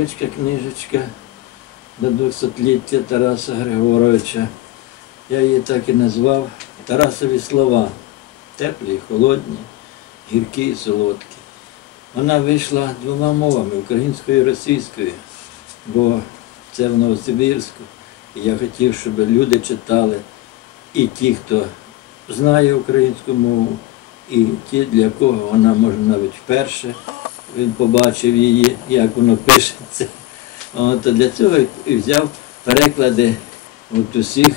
невеличка книжечка до 200-ліття Тараса Григоровича. Я її так і назвав Тарасові слова. Теплі, холодні, гіркі і солодкі. Вона вийшла двома мовами українською і російською, бо це в Новосибірську. І я хотів, щоб люди читали і ті, хто знає українську мову, і ті, для кого вона може навіть вперше він побачив її, як воно пишеться. От, для цього і взяв переклади от усіх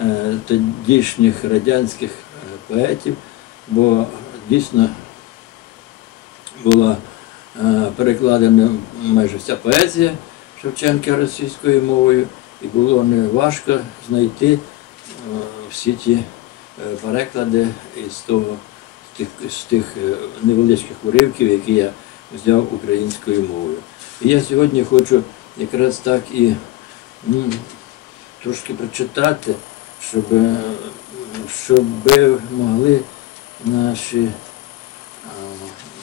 е, тодішніх радянських е, поетів, бо дійсно була е, перекладена майже вся поезія Шевченка російською мовою, і було не важко знайти е, всі ті е, переклади із того, тих, з тих е, невеличких уривків, які я взяв українською мовою. І я сьогодні хочу якраз так і ну, трошки прочитати, щоб, е, щоб могли наші,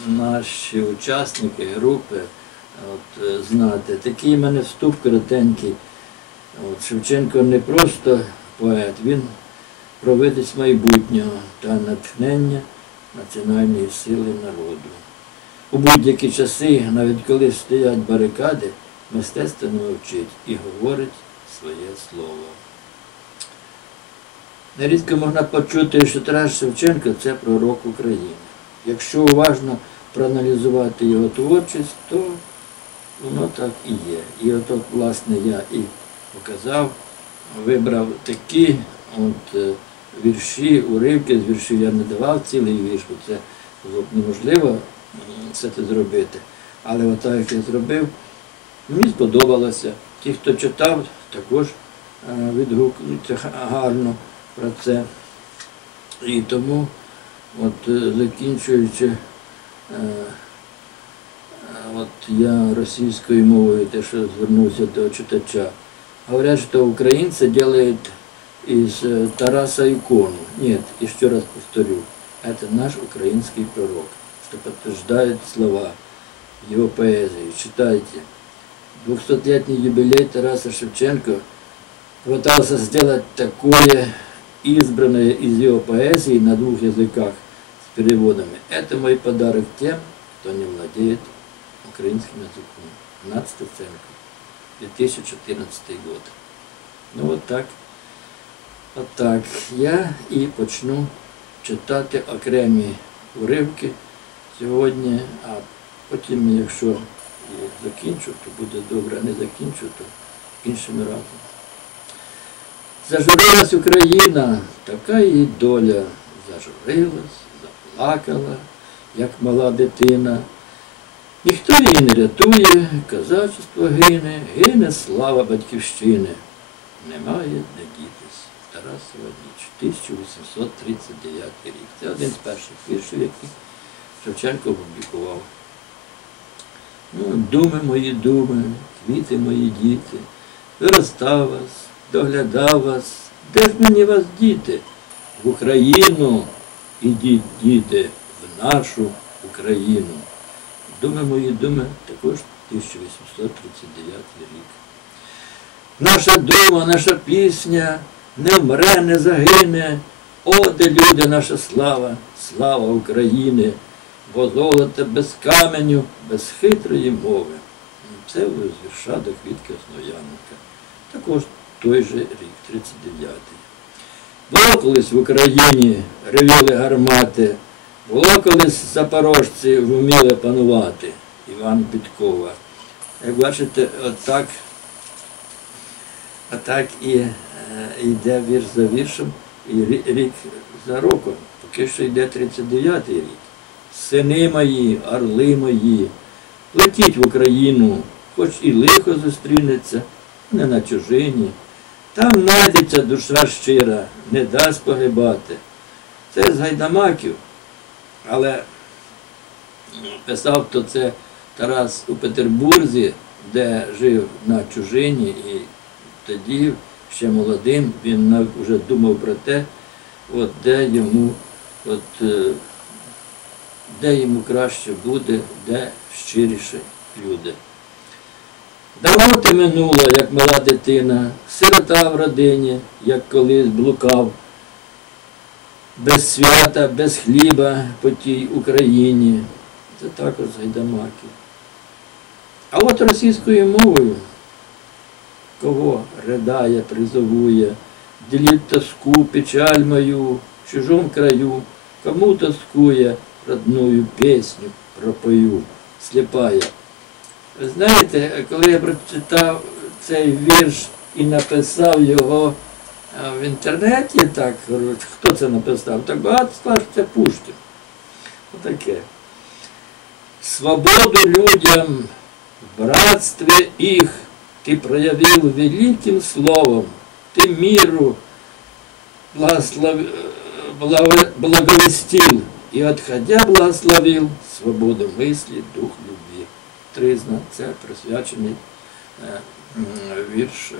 наші учасники групи от, е, знати. Такий в мене вступ коротенький. От, Шевченко не просто поет, він провидець майбутнього та натхнення національної сили народу. У будь-які часи, навіть коли стоять барикади, мистецтво не і говорить своє слово. Нерідко можна почути, що Тарас Шевченко це пророк України. Якщо уважно проаналізувати його творчість, то воно так і є. І от, от власне, я і показав, вибрав такі от, е, вірші, уривки з віршів. Я не давав цілий вірш, бо це було б неможливо це зробити. Але отак, як я зробив, мені сподобалося. Ті, хто читав, також е, відгукуються га- гарно про це. І тому, от е, закінчуючи, е, от я російською мовою те, що звернувся до читача, говорять, що українці роблять из э, Тараса икону. Нет, еще раз повторю, это наш украинский пророк, что подтверждает слова его поэзии. Читайте. 200-летний юбилей Тараса Шевченко пытался сделать такое избранное из его поэзии на двух языках с переводами. Это мой подарок тем, кто не владеет украинским языком. 15 церковь, 2014 год. Ну вот так. Отак, я і почну читати окремі уривки сьогодні, а потім, якщо закінчу, то буде добре, а не закінчу, то іншим разом. Зажурилась Україна, така її доля. Зажурилась, заплакала, як мала дитина. Ніхто її не рятує, козачество гине, гине слава батьківщини. Немає де дітись. Тарасова ніч, 1839 рік. Це один з перших віршів, які Шевченко опублікував. Ну, думи мої думи, квіти мої діти, виростав вас, доглядав вас, де ж мені вас діти? В Україну ідіть, діти, в нашу Україну. Думи мої думи також 1839 рік. Наша дума, наша пісня не вмре, не загине. О, де люди, наша слава, слава України, бо золоте без каменю, без хитрої мови. Це вірша до Квітки Основ'яненка. Також той же рік, 39-й. Було колись в Україні ревіли гармати, було колись запорожці вміли панувати. Іван Підкова. Як бачите, отак а так і е, йде вірш за віршем, і рік за роком. Поки що йде 39-й рік. Сини мої, орли мої, летіть в Україну, хоч і лихо зустрінеться, не на чужині. Там знайдеться душа щира, не дасть погибати. Це з гайдамаків, але писав то це Тарас у Петербурзі, де жив на чужині, і тоді, ще молодим, він вже думав про те, от де йому, от, е, де йому краще буде, де щиріше люди. Давно ти минула, як мала дитина, сирота в родині, як колись блукав, без свята, без хліба по тій Україні. Це також гайдамаки. А от російською мовою кого ридає, призовує, діліть тоску, печаль мою в чужому краю, кому тоскує родную пісню пропою, сліпая. Ви знаєте, коли я прочитав цей вірш і написав його в інтернеті, так, хто це написав, так багато сказав, це Пушкін. Отаке. Свободу людям в братстве их ты проявил великим словом, ты миру благослов... благо- благовестил и, отходя, благословил свободу мысли, дух любви. Тризна, це присвячений е, м, вірш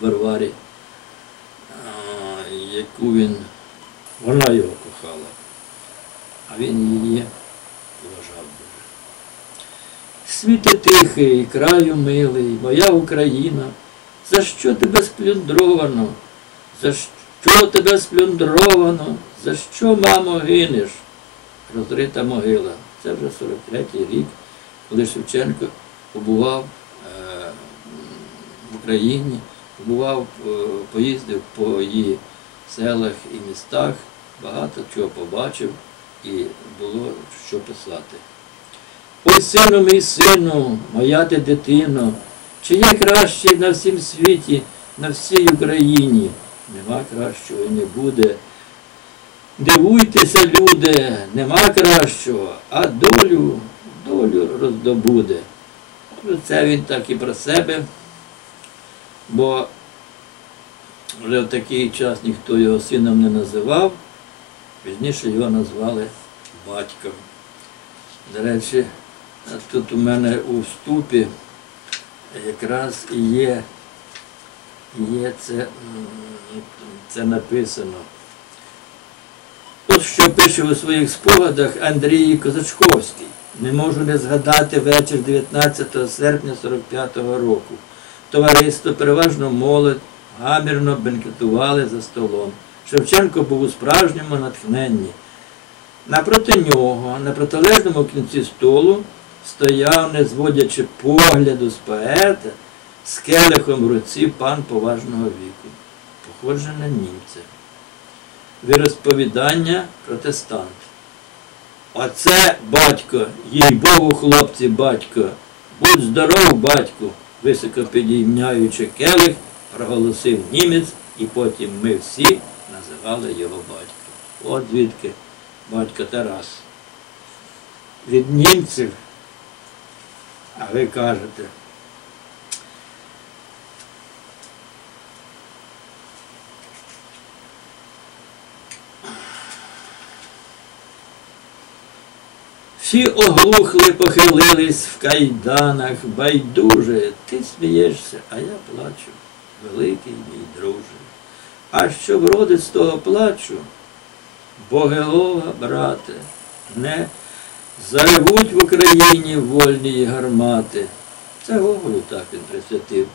Варварі, а, яку він, вона його кохала, а він її вважав дуже. Світе тихий, краю милий, моя Україна, за що тебе сплюндровано? За що тебе сплюндровано? За що, мамо, гинеш? Розрита могила. Це вже 43-й рік, коли Шевченко побував е, в Україні, побував, е, поїздив по її селах і містах, багато чого побачив і було що писати. Ой, сину мій сину, моя ти дитино, чи є краще на всім світі, на всій Україні? Нема кращого і не буде. Дивуйтеся, люди, нема кращого, а долю, долю роздобуде. Це він так і про себе, бо вже в такий час ніхто його сином не називав, пізніше його назвали батьком. До речі, тут у мене у вступі якраз є, є це, це написано. От що пише у своїх спогадах Андрій Козачковський. Не можу не згадати вечір 19 серпня 45-го року. Товариство, переважно молодь, гамірно бенкетували за столом. Шевченко був у справжньому натхненні. Напроти нього, на протилежному кінці столу, стояв, не зводячи погляду з поета, з келихом в руці пан поважного віку, похожий на німця. Віросповідання протестант. Оце батько, їй Богу, хлопці, батько, будь здоров, батьку, високо підіймаючи келих, проголосив німець, і потім ми всі називали його батько. От звідки батько Тарас. Від німців, ви кажете. Всі оглухли, похилились в кайданах, байдуже, ти смієшся, а я плачу, великий мій друже. А що вродить з того плачу, Богелова, брате, не заревуть в Україні вольні гармати. Це Гоголю так він присвятив.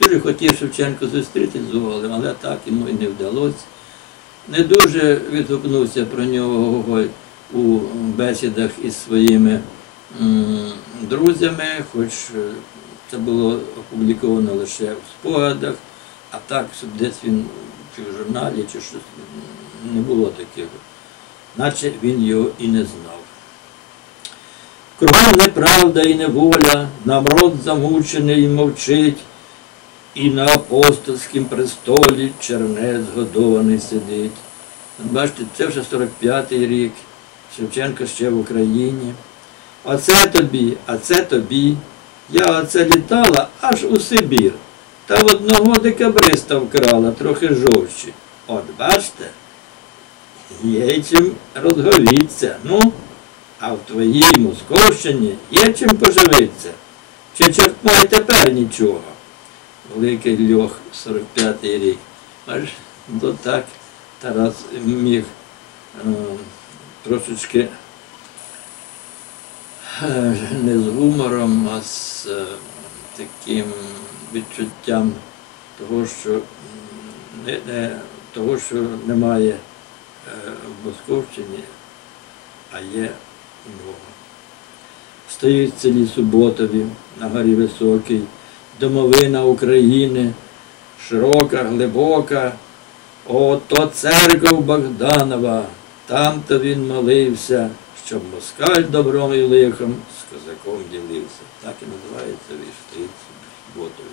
Дуже хотів Шевченко зустрітися з Гоголем, але так йому і не вдалося. Не дуже відгукнувся про нього Гоголь у бесідах із своїми друзями, хоч е, це було опубліковано лише в спогадах, а так, щоб десь він чи в журналі, чи щось не було таких, наче він його і не знав. Кругом неправда і неволя, народ замучений мовчить, і на апостольськім престолі чернець годований сидить. Бачите, це вже 45-й рік, Шевченко ще в Україні. Оце тобі, а це тобі. Я оце літала аж у Сибір. Та в одного декабриста вкрала трохи жовчі. От бачите, є чим розговіться. Ну, а в твоїй Московщині є чим поживитися. Чи чертма й тепер нічого? Великий льох, 45-й рік. Аж то так Тарас міг е, трошечки е, не з гумором, а з е, таким відчуттям того, що не, не, того, що немає е, в Московщині, а є. Стоїть в селі Суботові на горі Високій, домовина України, широка, глибока. О, то церков Богданова, там-то він молився, щоб москаль добром і лихом з козаком ділився. Так і називається 30 Суботові.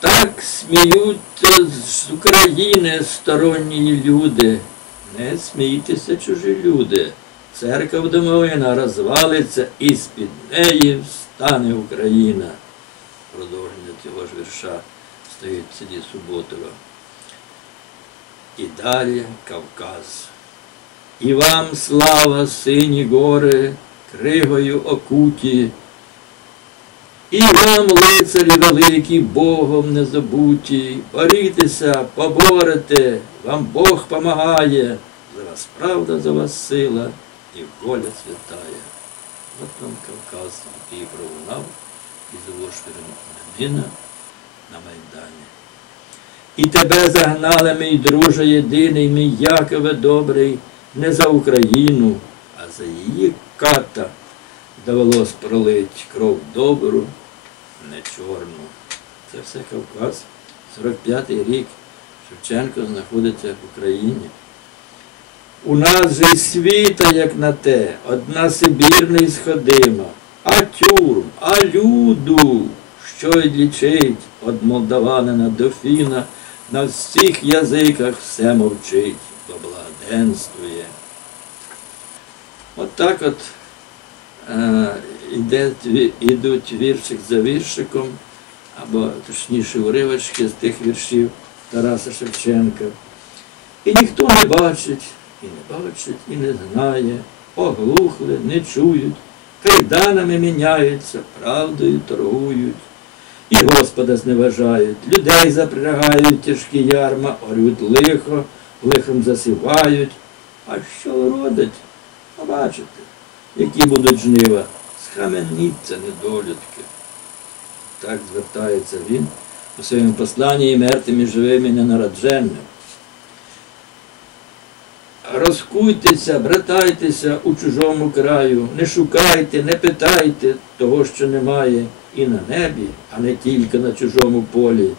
Так сміються з України сторонні люди. Не смійтеся, чужі люди. Церква домовина розвалиться, і з-під неї встане Україна. Продовження цього ж вірша стоїть в Суботова. І далі Кавказ. І вам слава, сині гори, кригою окуті, і вам, лицарі великі, Богом не забуті, борітеся, поборете, вам Бог помагає, за вас правда, за вас сила і воля святая. От Кавказ, який пролунав із Волошвірина на Майдані. І тебе загнали, мій друже єдиний, мій Якове добрий, не за Україну, а за її ката довелось пролить кров добру, не чорну. Це все Кавказ. 45-й рік Шевченко знаходиться в Україні. У нас же й світа, як на те, одна Сибір не сходима, а тюрм, а люду, що й лічить од молдаванина до фіна, на всіх язиках все мовчить, бо благоденствує. От так от е, іде, ідуть віршик за віршиком, або точніше уривочки з тих віршів Тараса Шевченка. І ніхто не бачить, і не бачить, і не знає, оглухли, не чують, кайданами міняються, правдою торгують. І Господа зневажають, людей запрягають тяжкі ярма, орють лихо, лихом засівають. А що родить? Побачите, які будуть жнива. Схаменіться, недолюдки. Так звертається він у своєму посланні і мертвим і живим і ненарадженним. Розкуйтеся, братайтеся у чужому краю, не шукайте, не питайте того, що немає і на небі, а не тільки на чужому полі.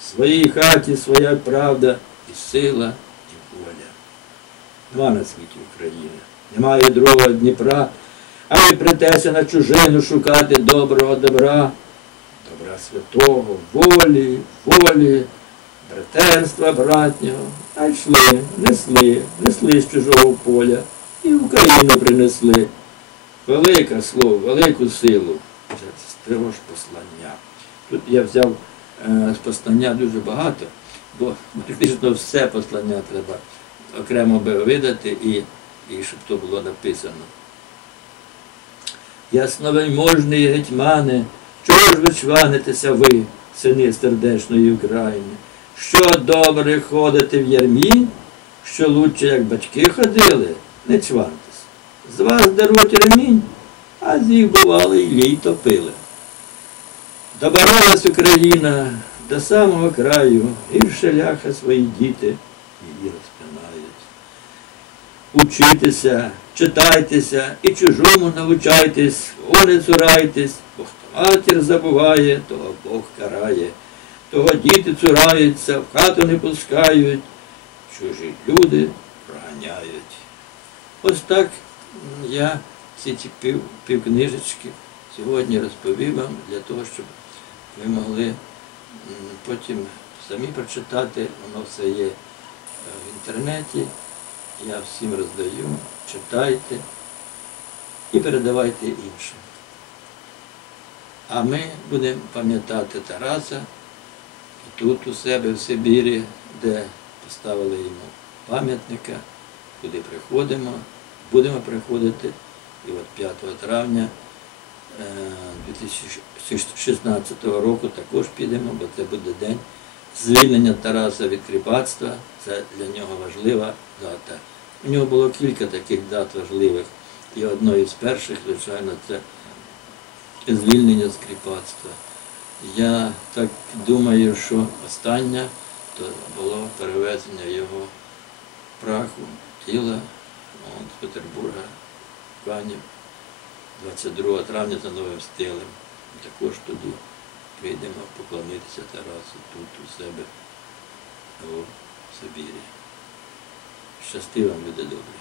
В своїй хаті своя правда і сила, і воля. Нема на світі України, немає другого Дніпра, а ви притеся на чужину шукати доброго добра, добра святого, волі, волі, братерства братнього, а йшли, несли, несли з чужого поля і Україну принесли. Велике слово, велику силу з того ж послання. Тут я взяв е, з послання дуже багато, бо практично все послання треба окремо би видати і, і щоб то було написано. Ясновельможний гетьмане, чого ж ви чванитеся ви, сини сердечної України? Що добре ходите в ярмі, що лучше, як батьки ходили, не чвантесь. З вас даруть ремінь, а з їх бували й лій топили. Доборолась Україна до самого краю, і в шеляха свої діти її. Учитеся, читайтеся і чужому навчайтесь, о цурайтесь, бо хто матір забуває, того Бог карає, того діти цураються, в хату не пускають, чужі люди проганяють. Ось так я ці ці пів, півкнижечки сьогодні розповів вам для того, щоб ви могли потім самі прочитати, воно все є е, в інтернеті. Я всім роздаю, читайте і передавайте іншим. А ми будемо пам'ятати Тараса і тут у себе в Сибірі, де поставили йому пам'ятника, куди приходимо, будемо приходити. І от 5 травня е, 2016 року також підемо, бо це буде день звільнення Тараса від кріпацтва. Це для нього важлива дата. У нього було кілька таких дат важливих, І одною з перших, звичайно, це звільнення з кріпацтва. Я так думаю, що останнє то було перевезення його праху, тіла от, з Петербурга, Канів, 22 травня за новим стилем. Також тоді прийдемо поклонитися Тарасу тут у себе у Сибірі. Щасти вам, люди добрі.